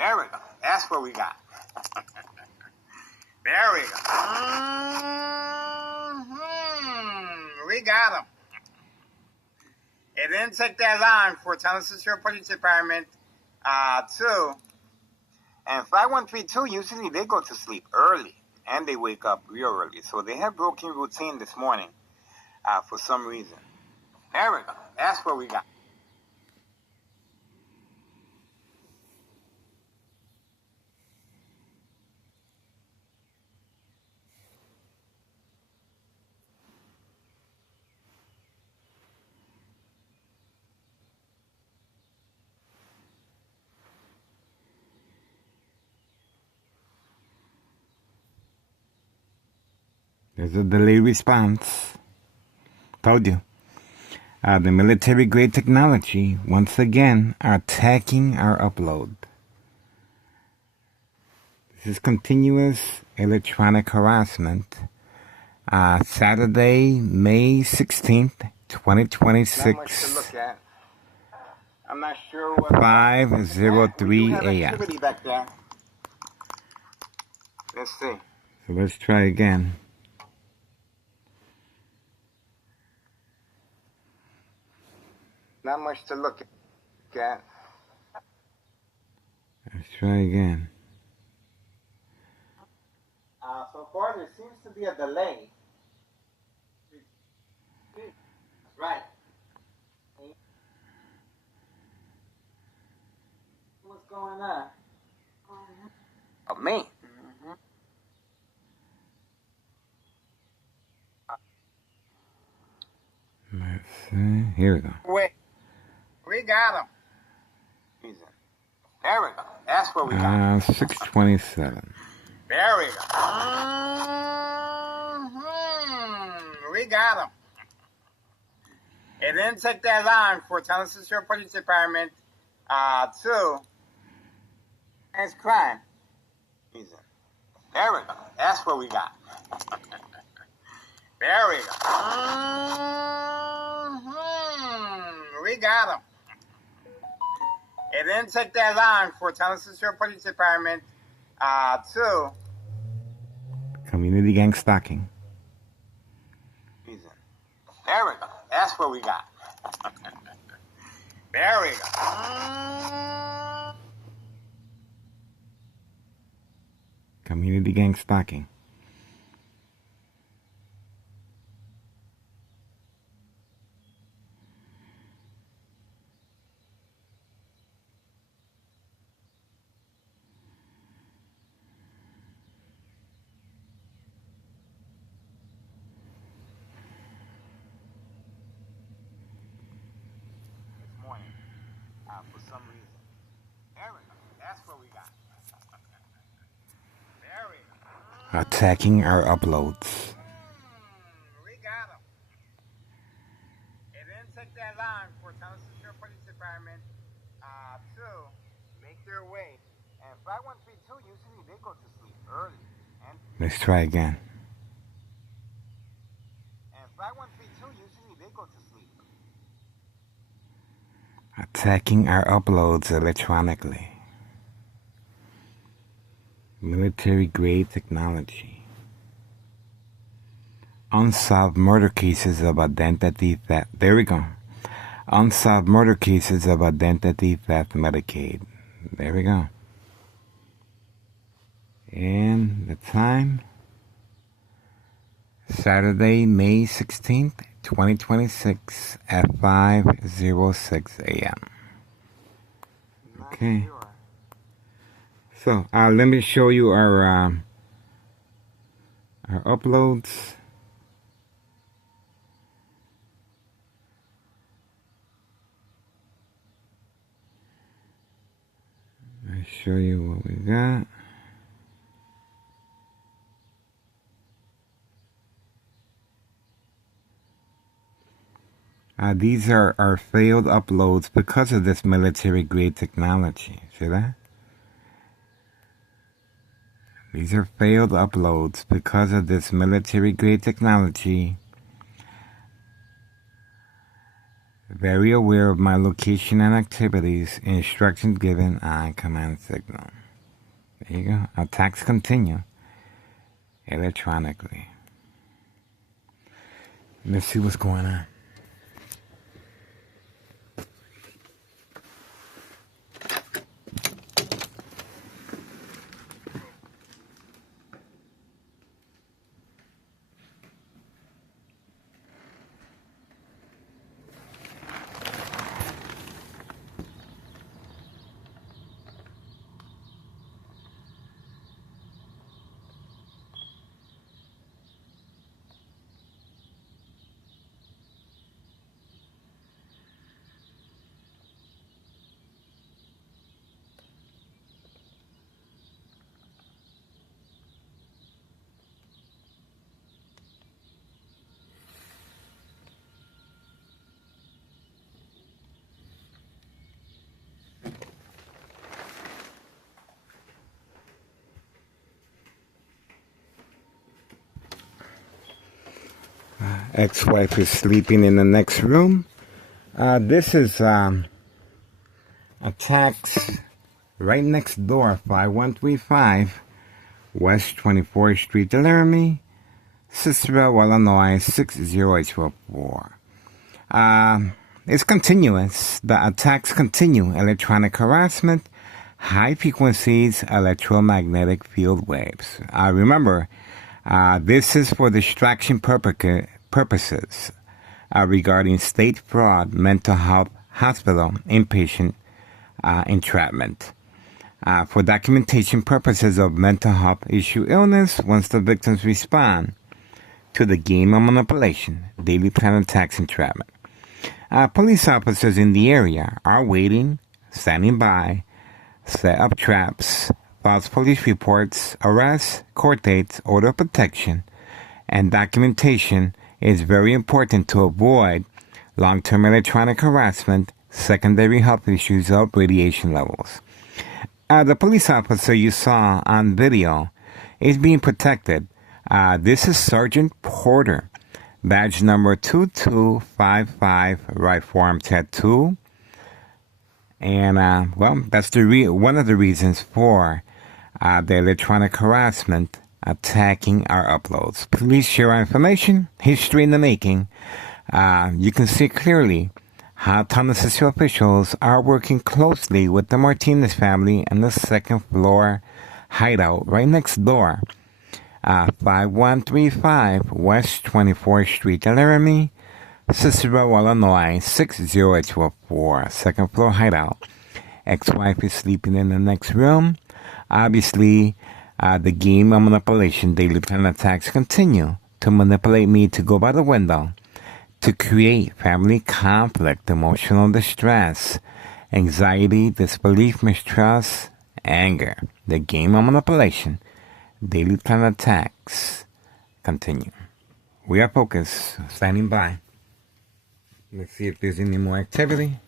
There we go. That's what we got. There we go. We got them. It didn't take that long for Tennessee Shore Police Department to. And 5132, usually they go to sleep early and they wake up real early. So they have broken routine this morning for some reason. There we go. That's what we got. There's a delayed response. Told you. The military-grade technology, once again, are attacking our upload. This is continuous electronic harassment. Saturday, May 16th, 2026. Not much to look at. I'm not sure what. 5:03 a.m. Activity back there. Let's see. So let's try again. Not much to look at. Let's try again. So far, there seems to be a delay. Right. What's going on? Oh, me. Let's see. Here we go. Wait. We got him. There we go. That's what we got. 6:27. There we go. We got him. It didn't take that long for Tennessee Shore Police Department to. It's crime. There we go. That's what we got. There we go. We got him. It didn't take that long for Tennessee Shore Police Department to. Community gang stalking. There we go. That's what we got. There we go. Community gang stalking. For some reason. There we go. That's what we got. There we go. Attacking our uploads. We got them. It didn't take that long for Tennessee Shore Police Department to make their way. And 5132, usually they go to sleep early. Let's try again. And 5132, usually they go to sleep. Attacking our uploads electronically. Military-grade technology. Unsolved murder cases of identity theft. There we go. Unsolved murder cases of identity theft Medicaid. There we go. And the time, Saturday, May 16th, 2026 at 5:06 a.m. Okay. So let me show you our uploads. I'll show you what we got. These are our failed uploads because of this military-grade technology. See that? These are failed uploads because of this military-grade technology. Very aware of my location and activities. Instructions given on command signal. There you go. Attacks continue electronically. Let's see what's going on. Ex-wife is sleeping in the next room. This is attacks right next door, 5135 West 24th Street, Laramie, Cicero, Illinois, 60824. It's continuous. The attacks continue. Electronic harassment, high frequencies, electromagnetic field waves. Remember, this is for distraction purposes regarding state fraud, mental health, hospital, inpatient entrapment. For documentation purposes of mental health issue illness, once the victims respond to the game of manipulation, daily plan attacks, entrapment. Police officers in the area are waiting, standing by, set up traps, false police reports, arrests, court dates, order of protection, and documentation is very important to avoid long-term electronic harassment, secondary health issues of radiation levels. The police officer you saw on video is being protected. This is Sergeant Porter, badge number 2255, right forearm tattoo. And, well, that's one of the reasons for the electronic harassment attacking our uploads. Please share our information, history in the making. You can see clearly how Town of Cicero officials are working closely with the Martinez family and the second floor hideout right next door. 5135 West 24th Street, Laramie, Cicero, Illinois, 60824. Second floor hideout. Ex-wife is sleeping in the next room. Obviously, the game of manipulation, daily plan attacks continue to manipulate me to go by the window, to create family conflict, emotional distress, anxiety, disbelief, mistrust, anger. The game of manipulation, daily plan attacks continue. We are focused, standing by. Let's see if there's any more activity.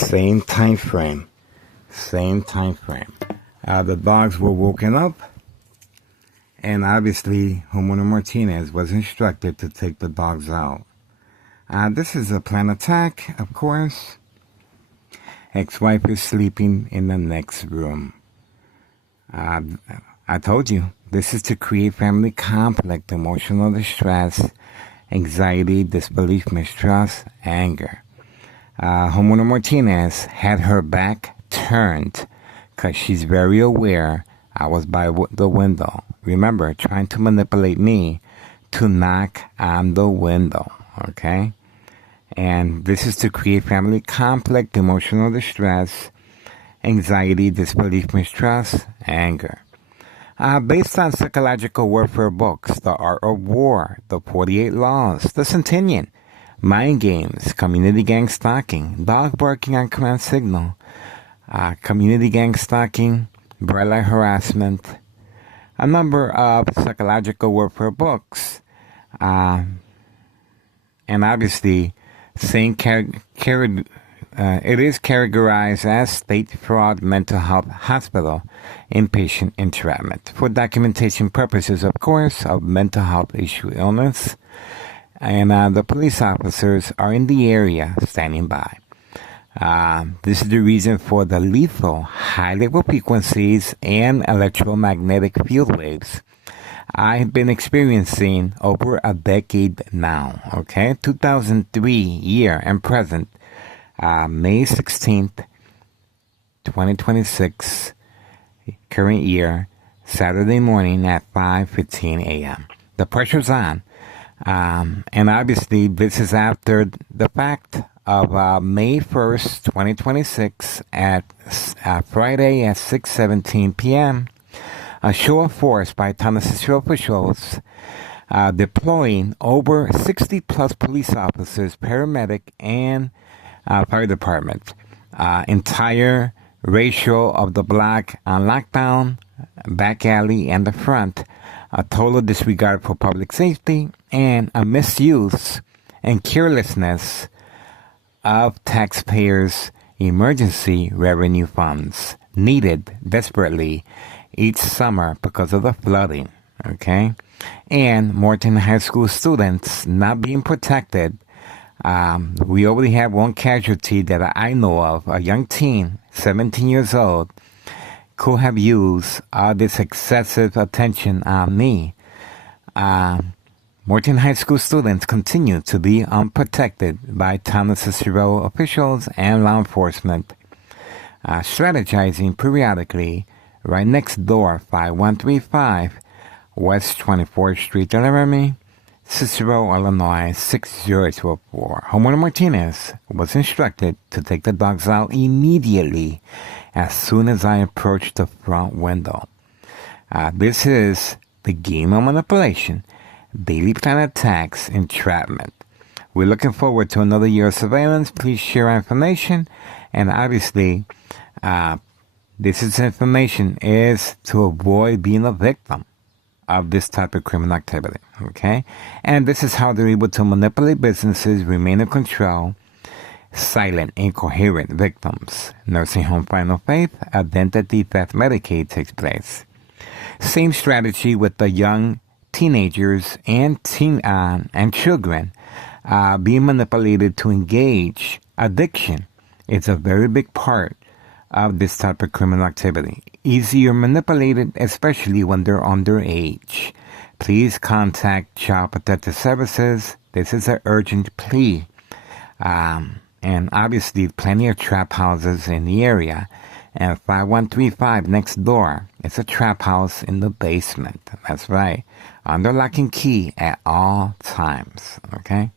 Same time frame. The dogs were woken up, and obviously homeowner Martinez was instructed to take the dogs out. This is a planned attack, of course. Ex-wife is sleeping in the next room. I told you, this is to create family conflict, emotional distress, anxiety, disbelief, mistrust, anger. Homeowner Martinez had her back turned because she's very aware I was by the window. Remember, trying to manipulate me to knock on the window, okay? And this is to create family conflict, emotional distress, anxiety, disbelief, mistrust, anger. Based on psychological warfare books, The Art of War, The 48 Laws, The Centennial, Mind Games, Community Gang Stalking, Dog Barking on Command Signal, Community Gang Stalking, Bright Light Harassment, a number of psychological warfare books, and obviously it is categorized as State Fraud Mental Health Hospital inpatient entrapment for documentation purposes, of course, of mental health issue illness. And the police officers are in the area standing by. This is the reason for the lethal high-level frequencies and electromagnetic field waves I have been experiencing over a decade now, okay? 2003 year and present, May 16th, 2026, current year, Saturday morning at 5:15 a.m. The pressure's on. And obviously, this is after the fact of May 1st, 2026, at Friday at 6:17 p.m., a show of force by Tennessee officials deploying over 60-plus police officers, paramedic, and fire department. Entire ratio of the block on lockdown, back alley, and the front. A total disregard for public safety and a misuse and carelessness of taxpayers' emergency revenue funds needed desperately each summer because of the flooding, okay? And Morton High School students not being protected. We already have one casualty that I know of, a young teen, 17 years old, could have used all this excessive attention on me. Morton High School students continue to be unprotected by Thomas Cicero officials and law enforcement, strategizing periodically right next door, 5135 West 24th Street, Laramie, Cicero, Illinois, 60804. Homeowner Martinez was instructed to take the dogs out immediately as soon as I approached the front window. This is the game of manipulation, daily plan attacks, entrapment. We're looking forward to another year of surveillance. Please share our information. And obviously, this information is to avoid being a victim of this type of criminal activity, okay? And this is how they're able to manipulate businesses, remain in control, silent, incoherent victims. Nursing home final faith, identity theft, Medicaid takes place. Same strategy with the young teenagers and children being manipulated to engage. Addiction is a very big part of this type of criminal activity. Easier manipulated, especially when they're underage. Please contact Child Protective Services. This is an urgent plea. And obviously, plenty of trap houses in the area. And 5135 next door, it's a trap house in the basement. That's right. Under lock and key at all times. Okay?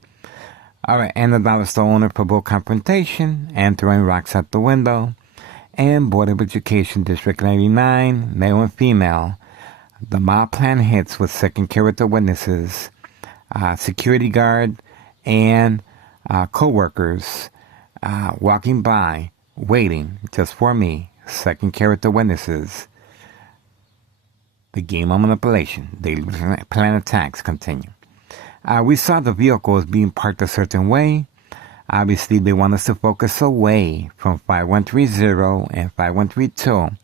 All right. And the dollar store owner provoked confrontation and throwing rocks out the window. And Board of Education District 99, male and female. The mob plan hits with second character witnesses, security guard, and co-workers walking by, waiting just for me. Second character witnesses. The game of manipulation. Daily plan attacks continue. We saw the vehicles being parked a certain way. Obviously, they want us to focus away from 5130 and 5132.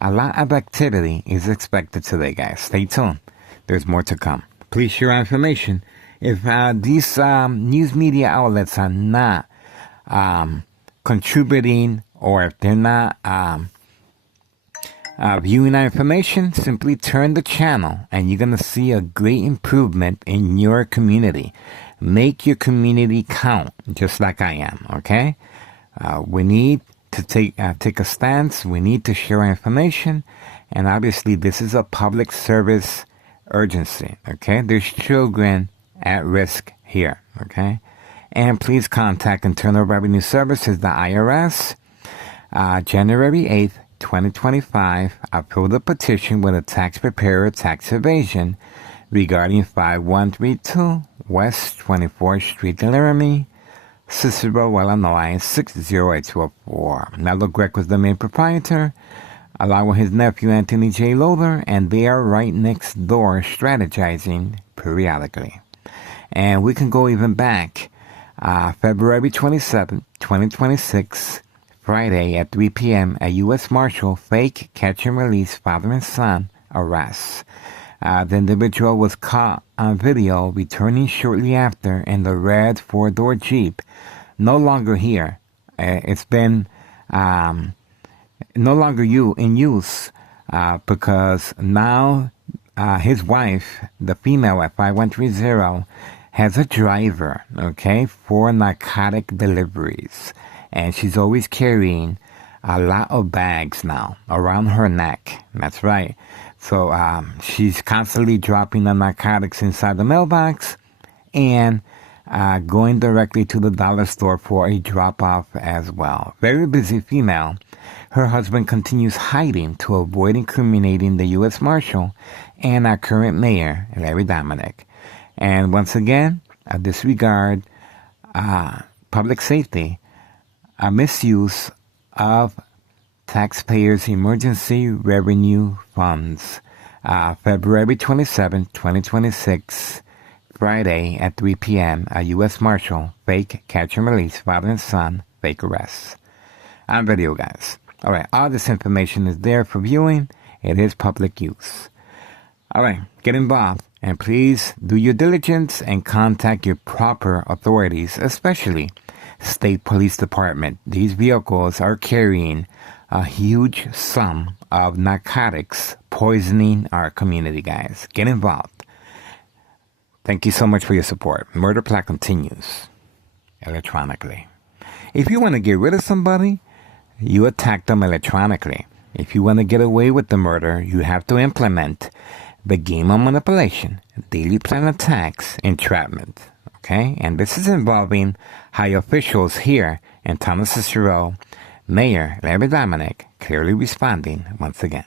A lot of activity is expected today, guys. Stay tuned. There's more to come. Please share our information. If these news media outlets are not contributing, or if they're not viewing our information, simply turn the channel and you're going to see a great improvement in your community. Make your community count, just like I am, okay? We need to take a stance. We need to share our information. And obviously, this is a public service urgency, okay? There's children at risk here, okay? And please contact Internal Revenue Services, the IRS, January 8th, 2025. I filed a petition with a tax preparer tax evasion regarding 5132 West 24th Street, Laramie, Cicero, Illinois 60804. Nello Grech was the main proprietor, along with his nephew Anthony J. Loader, and they are right next door strategizing periodically. And we can go even back. February 27, 2026, Friday at 3 p.m., a U.S. Marshal fake catch and release father and son arrests. The individual was caught on video returning shortly after in the red four-door Jeep. No longer here. It's been no longer in use because now his wife, the female at 5130, has a driver, okay, for narcotic deliveries. And she's always carrying a lot of bags now around her neck. That's right. So she's constantly dropping the narcotics inside the mailbox and going directly to the dollar store for a drop-off as well. Very busy female. Her husband continues hiding to avoid incriminating the U.S. Marshal and our current mayor, Larry Dominic. And once again, disregard public safety, a misuse of taxpayers' emergency revenue funds. February 27, 2026, Friday at 3 p.m., a U.S. Marshal, fake catch and release, father and son, fake arrests. On video, guys. All right, all this information is there for viewing. It is public use. All right, get involved. And please do your diligence and contact your proper authorities, especially State Police Department. These vehicles are carrying a huge sum of narcotics, poisoning our community, guys. Get involved. Thank you so much for your support. Murder Plot continues electronically. If you want to get rid of somebody, you attack them electronically. If you want to get away with the murder, you have to implement the game of manipulation, daily plan attacks, entrapment. Okay? And this is involving high officials here in Thomas Cicero, Mayor Larry Dominic, clearly responding once again.